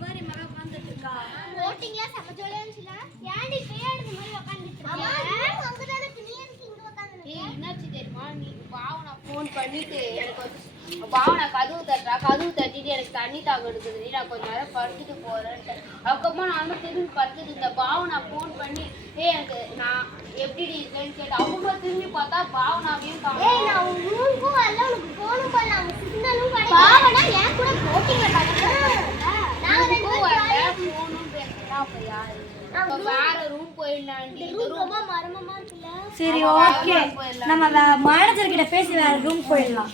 பாரு மக உட்கார்ந்துட்டு இருக்கா. ஓட்டிங்ல சமஜோல இருந்துல. ஏன்டி பேயாடு இந்த மாதிரி உட்கார்ந்துட்டு இருக்க? அம்மா அங்க தான நீ எதுக்கு இங்க உட்கார்ந்துட்ட? ஏய் என்னாச்சு தெரியுமா? நீ பாவனா ஃபோன் பண்ணிட்டு எனக்கு வந்து பாவனா கதவு தட்டறா. கதவு தட்டிட்டு எனக்கு தண்ணி தாக எடுக்குதுடி. நான் கொஞ்ச நேரம் படுத்துட்டு போறேன்ட்டு. அதுக்கப்புறம் நான் வந்து திரும்பி படுத்துட்டு இந்த பாவனா ஃபோன் பண்ணி எனக்கு நான் எப்படி இருக்கேன்னு கேட்டா. அவங்க திரும்பி பார்த்தா பாவனாவையும் காணோம். ஏய் நான் ரூமுக்கு வரல உனக்கு ஃபோனும் பண்ணல அவங்க சிக்னலும் கிடைக்கல. பாவனா ஏன் கூட ஓட்டிங்ல படுத்துறேன். நான் ரெண்டு பேரும் ஃபோனும் பேசலாம். அப்ப யாரு? அப்ப வேற ரூம் போயிடலாம்டி. இந்த ரூம் ரொம்ப மர்மமா இருக்குல. சரி ஓகே நம்ம மேனேஜர் கிட்ட பேசி வேற ரூம் போயிடலாம்.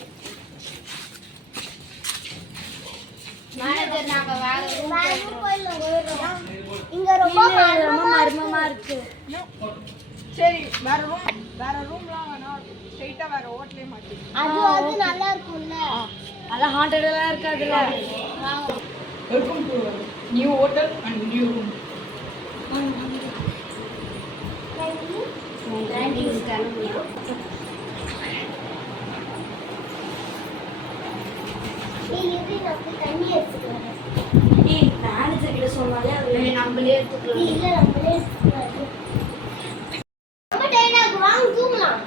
மேனேஜர் நாங்க வேற ரூம் போயிடலாம். இங்க ரொம்ப மர்மமா இருக்கு. சரி வேற ரூம்லாம் வேணாம், ஸ்ட்ரைட்டா வேற ஹோட்டலே மாத்தி. அது நல்லா இருக்கும்ல. அதான் ஹாண்டடெல்லாம் இருக்காதுல்ல. Welcome to new hotel and new room. ஏய் இது நமக்கு தண்ணி எடுத்துக்கலாம். ஏய் மேனேஜர் கிட்ட சொன்னாலே அது நம்மளே எடுத்துக்கலாம். இல்ல நம்மளே எடுத்துக்கலாம். ரொம்ப டயர்ட் ஆகு வாங்க தூங்கலாம்.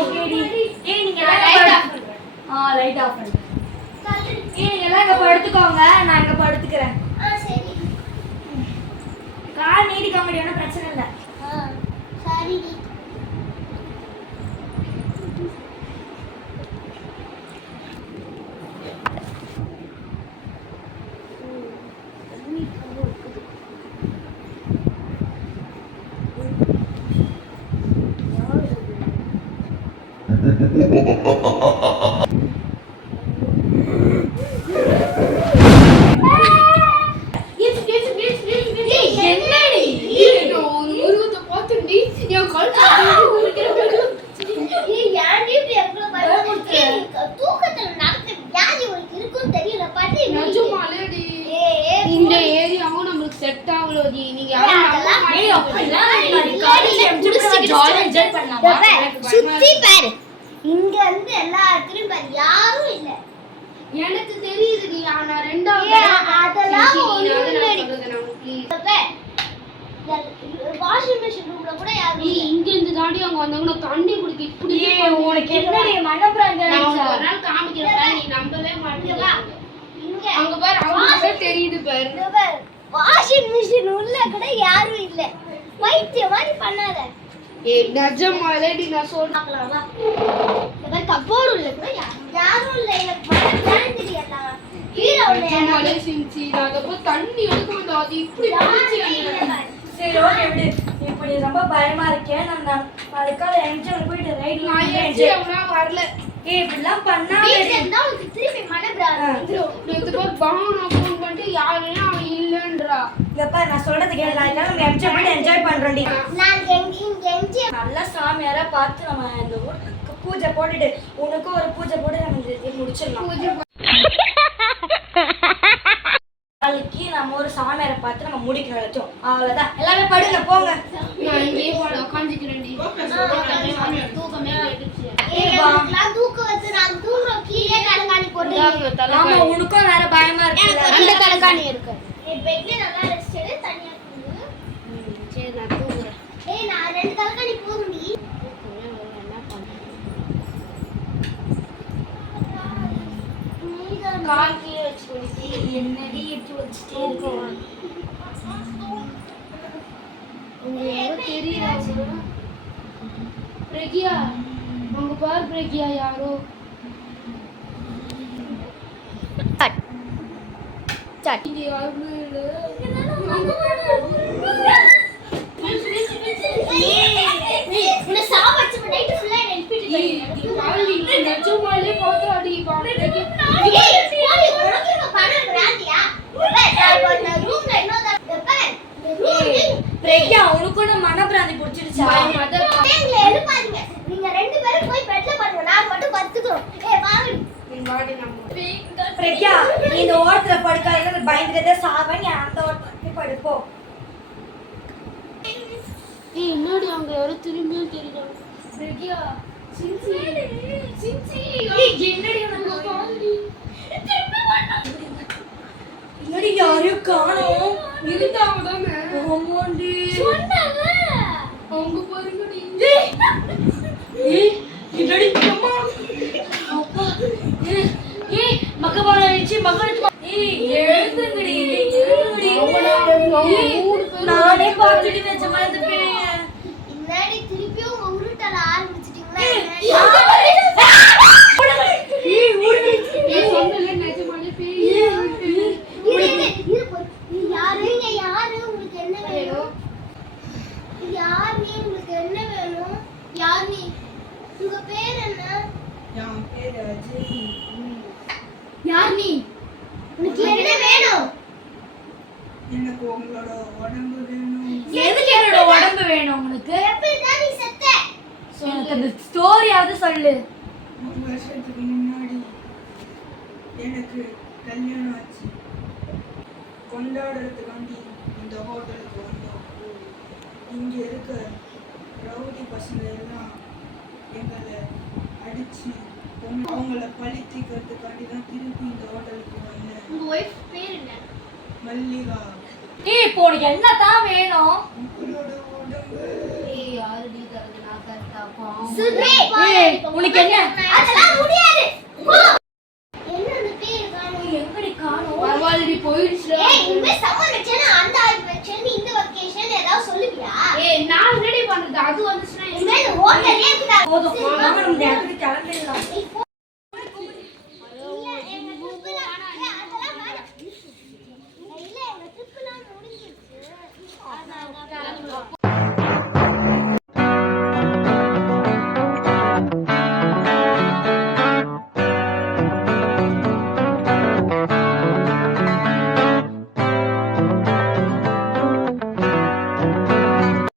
ஓகேடி. ஏய் நீங்க லைட் ஆஃப் பண்ணுங்க. லைட் ஆஃப் பண்ணுங்க. ஏய் நீங்க எல்லாம் இங்க படுத்துக்கோங்க, நான் இங்க படுத்துக்கிறேன். சரி. கால் நீடிக்க முடியும்னா பிரச்சனை இல்ல. சரி. இந்த ஏரியாவும் நமக்கு செட் ஆகலடி. நீங்க சுத்தி பாரு. இங்க வந்து எல்லா இடத்துலயும் பாரு யாரும் இல்ல. எனக்கு தெரியுதுடி. ஆனா ரெண்டாவது அதெல்லாம் வாஷிங் மெஷின் ரூம்ல கூட யாரும் இல்ல. இங்க இருந்து தாண்டி அவங்க வந்தாங்கன்னா தண்ணி குடிக்க இப்படி உனக்கு என்னடி மனப்பிராங்க? நான் ஒரு நாள் காமிக்கிறேன், நீ நம்பவே மாட்டீங்க. இங்க அங்க பாரு அவங்க தெரியுது பாரு. வாஷிங் மெஷின் உள்ள கூட யாரும் இல்ல. வைத்திய மாதிரி பண்ணாத. ஏய் நிஜமாலேடி நான் சொல்றேன். பார்க்கலாமா? இந்த கப்போர்ட் உள்ள கூட யாரும் இல்ல. எனக்கு மனப்பிராங்க தெரியல. கீழ உள்ள நிஜமாலே சின்சி நான் அத போய் தண்ணி எடுக்கும்போது அது இப்படி குடிச்சு. சரி ஓகே விடு. இப்போ நீ ரொம்ப பயமா இருக்கே. நான் அதுக்காக என்ஜாய் போயிட்டு ரைட்ல நான் வரல. ஏய் இப்படிலாம் பண்ணாத. வீட்ல இருந்தா உனக்கு திருப்பி மனப்பிராங்க வந்துரும். நேத்து போய் பாவனா ஃபோன் பண்ணிட்டு யாருமே அவன் இல்லன்றா. இல்லப்பா நான் சொல்றது கேளு. நான் நம்ம என்ஜாய் பண்ணி என்ஜாய் பண்றோம்டி. நான் இங்க நல்லா சாமியாரா பார்த்து நம்ம இந்த ஊருக்கு பூஜை போட்டுட்டு உனக்கும் ஒரு பூஜை போட்டு நம்ம இதை முடிச்சிடலாம். நாளைக்கு நம்ம ஒரு சாமியாரை பார்த்து நம்ம முடிக்கணும் வச்சோம். அவ்வளவுதான். எல்லாமே படுங்க போங்க. நான் இங்கே உட்காந்துக்கிறேன்டி. தூக்கமே ஆயிடுச்சு. நான் தூக்க வச்சு நான் தூங்குறோம். கீழே தலைகாணி போட்டு. ஆமா உனக்கும் வேற பயமா இருக்கு. அந்த தலைகாணி இருக்கு. பெட்ல நல்லா ரெஸ்ட் எடு. தனியா தூங்கு. சரி நான் தூங்குறேன். ஏய் நான் ரெண்டு தலைகாணி போடுண்டி. காக்கி வச்சுட்டு என்னடி எடுத்து வச்சுட்டே இருக்கோம். உங்களுக்கு தெரியல பிரகியா. அங்க பாரு பிரகியா யாரோ. இங்க யாருமே இல்ல. உன்னை சாவடிச்சு நைட் ஃபுல்லா எழுப்பிட்டு போய். நிஜமாலே போதாடி பிரக்யா உனக்கு மனப்பிராந்தி பிடிச்சிடுச்சா? எழுப்பாதீங்க. நீங்க ரெண்டு பேரும் போய் பெட்ல பண்ணுங்க. நான் மட்டும் படுத்துக்கிறோம். ஏய் வாங்க. பிரக்யா நீ இந்த ஓரத்துல படுக்காத. பயந்துட்டே சாவ. நீ அந்த ஓரத்துல படுப்போ. ஏய் என்னடி அவங்க யாரும் திரும்பியும் தெரியல. பிரக்யா சின்சி சின்சி என்னடி உனக்கு பாருடி. என்னடி யாரையும் காணோம். இருந்தாங்க தானே ஆமாண்டி. சொன்னாங்க. அவங்க பாருங்கடி. ஏய் என்னடி அம்மா. அப்பா. ஏய் மக்கபான வச்சு மக்கள் ஏய் எழுந்துங்கடி எழுந்துங்கடி. நானே பார்த்துட்டு வச்ச மாதிரி பேய. முன்னாடி திருப்பியும் உங்க உருட்டல ஆரம்பிச்சிட்டீங்களா? சொன்னல நிஜமாலே பேய். யாரு உங்களுக்கு என்ன வேணும்? யார் நீ? உங்களுக்கு என்ன வேணும்? யார் நீ? உங்க பேர் என்ன? என் பேரு அஜய். யார் நீ? உனக்கு என்ன வேணும்? எனக்கு உங்களோட உடம்பு வேணும். எதுக்கு என்னோட உடம்பு வேணும் உனக்கு? எப்படிதான் நீ செத்த? எனக்கு அந்த ஸ்டோரியாவது சொல்லு. 3 வருஷத்துக்கு முன்னாடி எனக்கு கல்யாணம் ஆச்சு. கொண்டாடுறதுக்காண்டி இந்த ஹோட்டலுக்கு வந்தோம். இங்க இருக்க ரவுடி பசங்க எல்லாம் எங்களை அடிச்சு அவங்கள பழி தீர்க்கறதுக்காண்டி தான் திருப்பி இந்த ஹோட்டலுக்கு வந்தேன். உங்க ஒய்ஃப் பேர் என்ன? மல்லிகா. ஏய் இப்போ உனக்கு என்னதான் வேணும்? உங்களோட உடம்பு. ஏய் யாருடி தரது நான் கரெக்டா பாவம். சுதே, ஏய், உனக்கு என்ன? அதெல்லாம் முடியாது. போ. என்ன அந்த பேர் காணோம்? எங்கடி காணோம்? பரவாயில்லடி போயிடுச்சுடா. ஏய், இனிமே சம்மர் வெச்சேன்னா அந்த வெச்சேன்னு இந்த வெக்கேஷன் ஏதாவது சொல்லுவியா? ஏய் நான் ரெடி பண்றது அது வந்துச்சுனா இனிமே இந்த ஹோட்டல்லே இருக்காது. போதும் வாங்க நம்ம இந்த இடத்துக்கு கிளம்பிடலாம். இப்போ